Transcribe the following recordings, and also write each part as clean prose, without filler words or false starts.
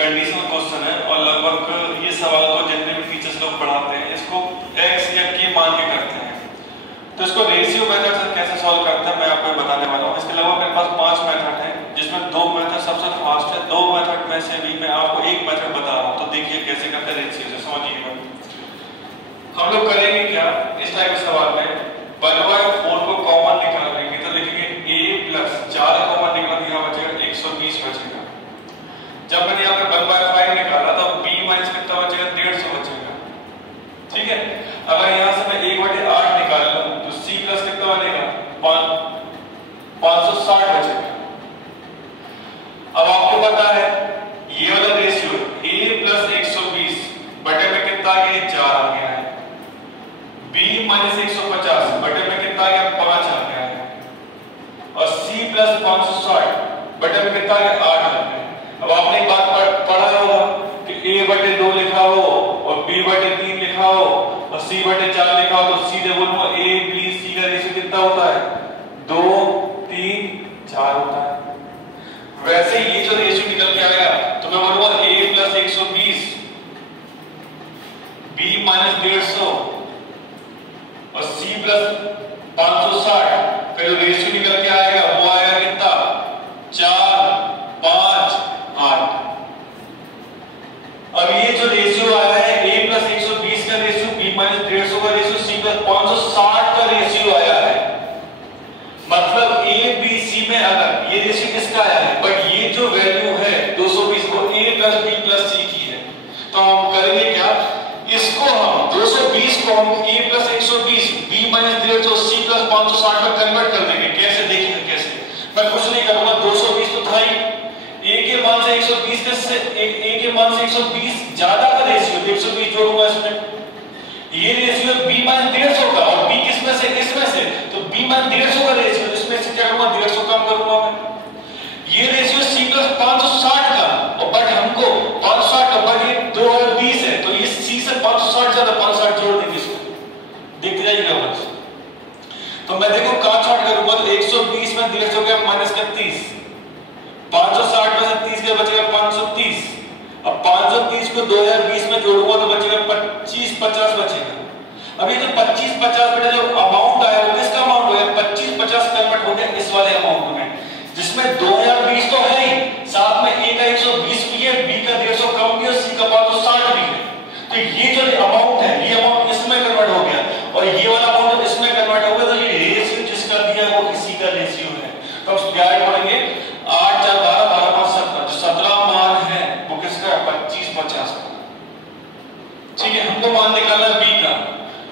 Conditional question है और लगभग ये सवाल को जितने भी टीचर्स लोग पढ़ाते हैं इसको x या k मान के करते हैं। तो इसको रेशियो मेथड से कैसे सॉल्व करते हैं मैं आपको बताने वाला हूँ। इसके अलावा मेरे पास 5 मेथड हैं जिसमें 2 मेथड सबसे फास्ट है। 2 मेथड में से भी मैं आपको एक मेथड बता रहा हूँ, तो देखिए कैसे करते हैं रेशियो से, समझिएगा। हम लोग करेंगे क्या इस टाइप के सवाल में 1/4 को कॉमन निकालेंगे तो लिखेंगे a प्लस 4 कॉमन निकाल दिया बचेगा 120 बचेगा। जब मैंने यहाँ पे 1/5 निकाला तो b माइनस कितना बचेगा 150 बचेगा, ठीक है। अगर यहाँ से मैं 1/8 निकाल लूं तो c प्लस कितना बनेगा 560 बचेगा। अब आपको पता है ये वाला रेशियो a प्लस 120 बटे में कितना आ गया 4 आ गया है, b माइनस 150 बटे में कितना आ गया 5 आ गया है, और c प्लस 560 बटे में कितना आ गया 8 आ गया। अब आपने एक बात पढ़ा होगा कि a/2 लिखा हो और b/3 लिखा हो और c/4 लिखा हो तो सीधे बोलूंगा a b c का रेशियो कितना होता है 2 3 4 होता है। वैसे ये जो रेशियो निकल के आएगा तो मैं बोलूंगा a प्लस 120 b माइनस 150 और c प्लस 560 का जो रेशियो निकल के आएगा वो आएगा कितना 4 5 8। अब ये जो रेशियो आया है a प्लस 120 का रेशियो b माइनस 150 का रेशियो c प्लस 560 का रेशियो आया है। मतलब a b c में अगर ये रेशियो किसका आया है, बट ये जो वैल्यू है 220 वो a plus b plus c की है। तो हम करेंगे क्या, इसको हम 220 को हम a plus 120 b minus 150 c plus 560 में कन्वर्ट कर देंगे। कैसे देखिए कैसे, मैं कुछ नहीं करूंगा, 220 तो था ही, a के मान से 120 से a के मान से 120 ज्यादा का रेशियो 120 जोड़ूंगा इसमें, ये रेशियो b माइनस 150 का और b किसमें से इसमें से, तो b माइनस 150 का रेशियो इसमें से क्या करूंगा 150 कम करूंगा मैं। ये रेशियो c प्लस 560 का और बट हमको 560 का बट ये 2020 है तो ये c से 560 ज्यादा 560 जोड़ देंगे इसको, देखते जाइएगा बस। तो मैं देखो काट छाट करूंगा तो 120 में 150 का माइनस 31, 560 में से 30 के बचेगा 530। अब 530 को 2020 में जोड़ूंगा तो बचेगा 2550 बचेगा। अब ये जो 2550 बेटा जो अमाउंट आया वो किसका अमाउंट हो गया 2550 कन्वर्ट हो गया इस वाले अमाउंट में, जिसमें 2020 तो है ही, साथ में a का 120 भी है, b का 150 कम भी है, c का 560 भी है। तो ये जो अमाउंट है ये अमाउंट इसमें कन्वर्ट हो गया और ये वाला अमाउंट इसमें कन्वर्ट हो गया। तो ये रेशियो जिसका दिया वो इसी का रेशियो है। तो हम डायरेक्ट पढ़ेंगे 8 4 12 12 5 17, जो 17 मान है वो किसका 25 50 का, ठीक है। हमको मान निकालना है b का,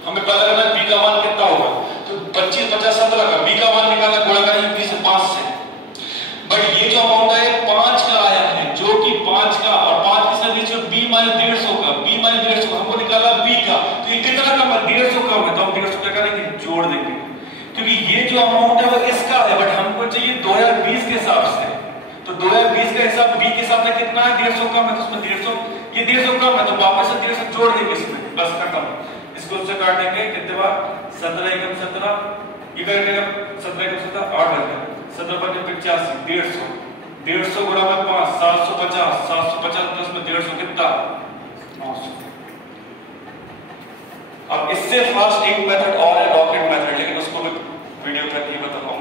हमें पता करना है b का मान कितना होगा, तो 25 50 17 का b का मान निकालना, गुणा करेंगे 20 से 5 से। बट ये जो अमाउंट है 5 का आया है, जो कि 5 का और 5 किसका रेशियो b माइनस 150 का, b माइनस 150 हमको निकाला b का, तो ये कितना कम है 150 कम है, तो हम 150 क्या करेंगे जोड़ देंगे, क्योंकि ये जो अमाउंट है वो इसका है बट हमको चाहिए 2020 के हिसाब से। तो 2020 का हिसाब b के हिसाब से कितना है 150 कम है, तो उसमें 150 ये 150 कम है तो वापस से 150 जोड़ देंगे इसमें, बस खत्म। इसको उससे काट देंगे कितने बार 17 एकम 17, ये करेंगे 17 एकम 17 8 बन गया, 17 5 85 150 गुणा में 5 750 प्लस में 150 कितना 900। अब इससे फास्ट एक मेथड और है रॉकेट मेथड, लेकिन उसको भी वीडियो करके बताऊंगा।